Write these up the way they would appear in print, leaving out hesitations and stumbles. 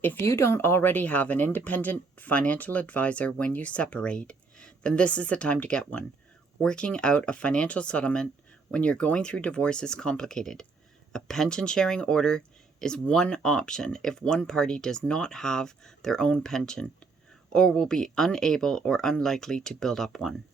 If you don't already have an independent financial advisor when you separate, then this is the time to get one. Working out a financial settlement when you're going through divorce is complicated. A pension sharing order is one option if one party does not have their own pension or will be unable or unlikely to build up one.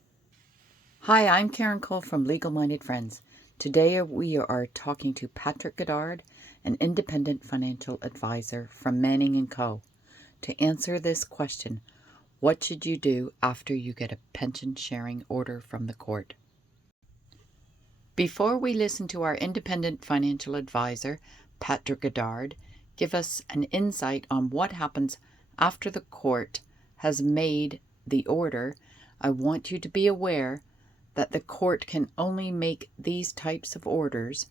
Hi, I'm Karen Cole from Legal Minded Friends. Today we are talking to Patrick Goddard, an independent financial advisor from Manning & Co. to answer this question: what should you do after you get a pension sharing order from the court? Before we listen to our independent financial advisor, Patrick Goddard, give us an insight on what happens after the court has made the order, I want you to be aware that the court can only make these types of orders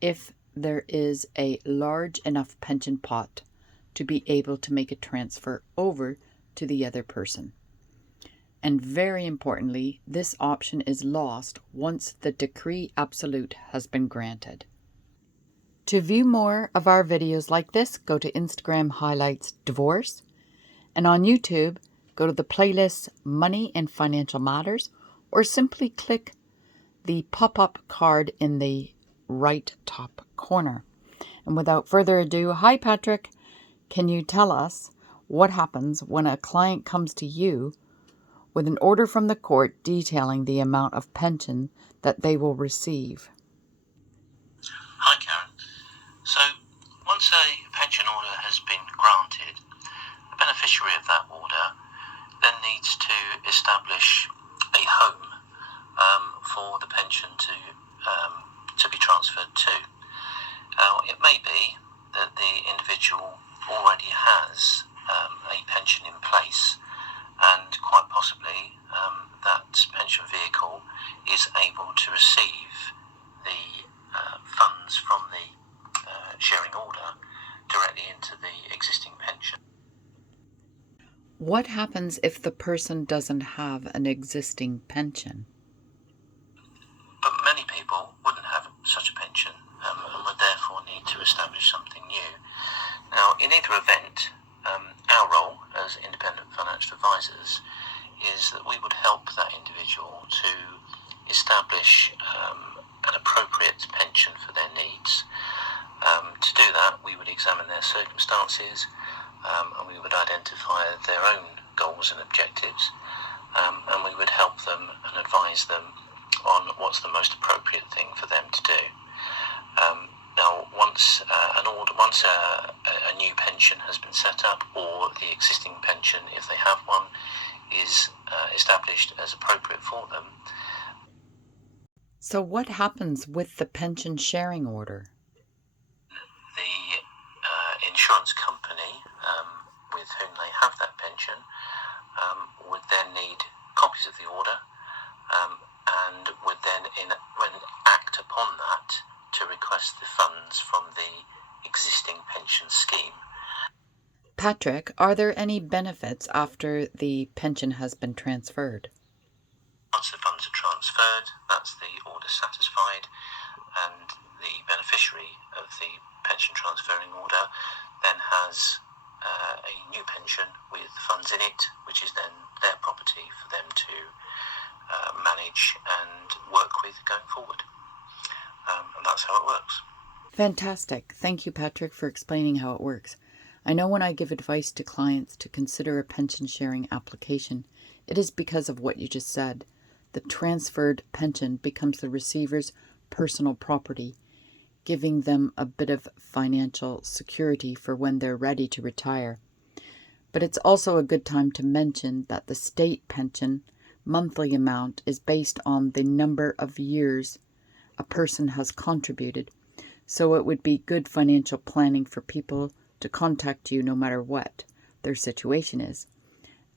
if there is a large enough pension pot to be able to make a transfer over to the other person. And very importantly, this option is lost once the decree absolute has been granted. To view more of our videos like this, go to Instagram highlights divorce, and on YouTube, go to the playlist Money and Financial Matters, or simply click the pop-up card in the right top corner. And without further ado, hi Patrick, can you tell us what happens when a client comes to you with an order from the court detailing the amount of pension that they will receive? Hi Karen. So once a pension order has been granted, the beneficiary of that order then needs to establish a home for the pension to be transferred to. Now, it may be that the individual already has a pension in place, and quite possibly that pension vehicle is able to receive the funds from the sharing order directly into the existing pension. What happens if the person doesn't have an existing pension? But many people wouldn't have such a pension and would therefore need to establish something new. Now, in either event, our role as independent financial advisors is that we would help that individual to establish an appropriate pension for their needs. To do that, we would examine their circumstances, and we would identify their own goals and objectives, and we would help them and advise them on what's the most appropriate thing for them to do. Now, once a new pension has been set up, or the existing pension, if they have one, is established as appropriate for them. So what happens with the pension sharing order? The insurance company with whom they have that pension would then need copies of the order and would then act upon that to request the funds from the existing pension scheme. Patrick, are there any benefits after the pension has been transferred? Once the funds are transferred, that's the order satisfied, and the beneficiary of the pension transferring order then has a new pension with funds in it, which is then their property for them to manage and work with going forward. And that's how it works. Fantastic. Thank you, Patrick, for explaining how it works. I know when I give advice to clients to consider a pension sharing application, it is because of what you just said. The transferred pension becomes the receiver's personal property, giving them a bit of financial security for when they're ready to retire. But it's also a good time to mention that the state pension monthly amount is based on the number of years a person has contributed, so it would be good financial planning for people to contact you no matter what their situation is,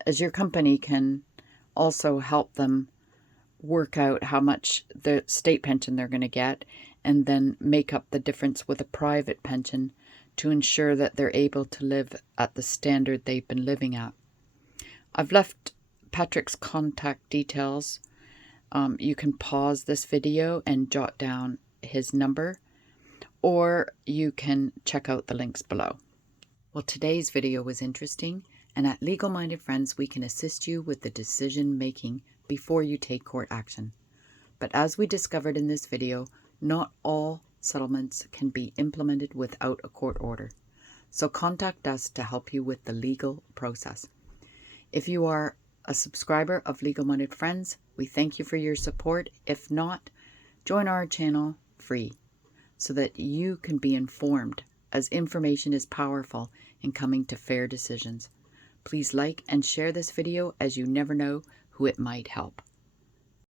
as your company can also help them work out how much the state pension they're going to get and then make up the difference with a private pension to ensure that they're able to live at the standard they've been living at. I've left Patrick's contact details. You can pause this video and jot down his number, or you can check out the links below. Well, today's video was interesting, and at Legal Minded Friends, we can assist you with the decision making before you take court action. But as we discovered in this video, not all settlements can be implemented without a court order. So contact us to help you with the legal process. If you are a subscriber of Legal Minded Friends, we thank you for your support. If not, join our channel free so that you can be informed, as information is powerful in coming to fair decisions. Please like and share this video, as you never know who it might help.